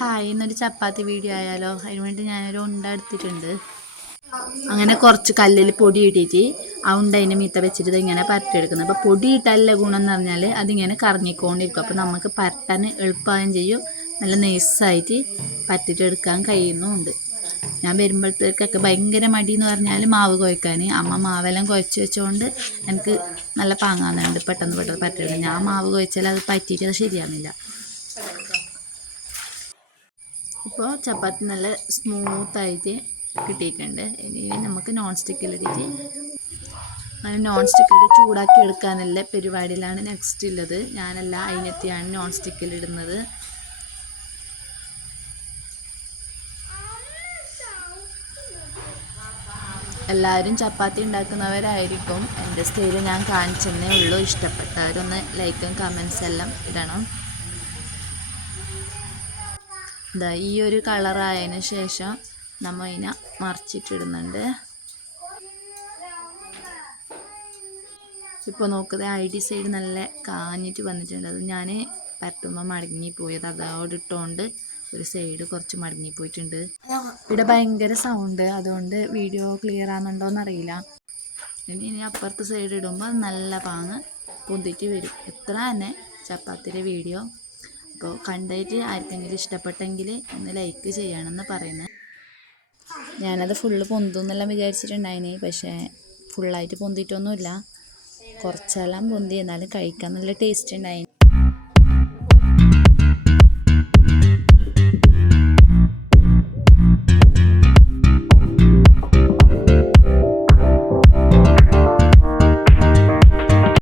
Hi, ഇന്നൊരു ചപ്പാത്തി video ആയാലോ? അതിന് വേണ്ടി ഞാനൊരു ഉണ്ട എടുത്തിട്ടുണ്ട്. അങ്ങനെ കുറച്ച് കല്ലിൽ പൊടി ഇട്ടിട്ട് ആ ഉണ്ട അതിൻ്റെ മീത്ത വെച്ചിട്ട് ഇങ്ങനെ പരട്ടിയെടുക്കുന്നത്. അപ്പോൾ പൊടി ഇട്ടല്ല ഗുണം എന്ന് പറഞ്ഞാൽ അതിങ്ങനെ കറങ്ങിക്കൊണ്ടിരിക്കും. അപ്പോൾ നമുക്ക് പരട്ടാൻ എളുപ്പമായും ചെയ്യും, നല്ല നൈസായിട്ട് പരട്ടിട്ടെടുക്കാൻ കഴിയുന്നുമുണ്ട്. ഞാൻ വരുമ്പോഴത്തേക്കൊക്കെ ഭയങ്കര മടി എന്ന് പറഞ്ഞാൽ മാവ് കുഴക്കാൻ. അമ്മ മാവെല്ലാം കുഴച്ച് വെച്ചുകൊണ്ട് എനിക്ക് നല്ല പാങ്ങാകുന്നുണ്ട്, പെട്ടെന്ന് പരട്ടിയെടുക്കും. ഞാൻ മാവ് കുഴച്ചാൽ അത് പറ്റിയിട്ട് അത് ശരിയാകുന്നില്ല. ഇപ്പോൾ ചപ്പാത്തി നല്ല സ്മൂത്തായിട്ട് കിട്ടിയിട്ടുണ്ട്. ഇനി നമുക്ക് നോൺ സ്റ്റിക്കിലിട്ടിട്ട് അങ്ങനെ നോൺ സ്റ്റിക്കിലിട്ട് ചൂടാക്കി എടുക്കാനുള്ള പരിപാടിയിലാണ് നെക്സ്റ്റ് ഉള്ളത്. ഞാനല്ല അതിനെത്തിയാണ് നോൺ സ്റ്റിക്കിലിടുന്നത്. എല്ലാവരും ചപ്പാത്തി ഉണ്ടാക്കുന്നവരായിരിക്കും. എൻ്റെ സ്റ്റൈല് ഞാൻ കാണിച്ചെന്നേ ഉള്ളൂ. ഇഷ്ടപ്പെട്ടവരൊന്ന് ലൈക്കും കമൻസ് എല്ലാം ഇടണം. ഇതാ ഈ ഒരു കളറായതിന് ശേഷം നമ്മൾ അതിനെ മറിച്ചിട്ടിടുന്നുണ്ട്. ഇപ്പോൾ നോക്കുന്നത് ഐഡി സൈഡ് നല്ല കാഞ്ഞിട്ട് വന്നിട്ടുണ്ട്. അത് ഞാൻ പരട്ടുമ്പോൾ മടങ്ങിപ്പോയത് അതോടിട്ടുകൊണ്ട് ഒരു സൈഡ് കുറച്ച് മടങ്ങിപ്പോയിട്ടുണ്ട്. ഇവിടെ ഭയങ്കര സൗണ്ട്, അതുകൊണ്ട് വീഡിയോ ക്ലിയർ ആകുന്നുണ്ടോയെന്നറിയില്ല. ഇനി അപ്പുറത്തെ സൈഡ് ഇടുമ്പോൾ നല്ല പാങ്ങ് പൊന്തിയിട്ട് വരും. എത്ര തന്നെ ചപ്പാത്തിയുടെ വീഡിയോ. അപ്പോൾ കണ്ടിട്ട് ആർക്കെങ്കിലും ഇഷ്ടപ്പെട്ടെങ്കിൽ ഒന്ന് ലൈക്ക് ചെയ്യണമെന്ന് പറയുന്നത്. ഞാനത് ഫുള്ള് പൊന്തുന്നെല്ലാം വിചാരിച്ചിട്ടുണ്ടായിന്, പക്ഷേ ഫുള്ളായിട്ട് പൊന്തിയിട്ടൊന്നുമില്ല. കുറച്ചെല്ലാം പൊന്തി, എന്നാലും കഴിക്കാൻ നല്ല ടേസ്റ്റ് ഉണ്ടായിന്.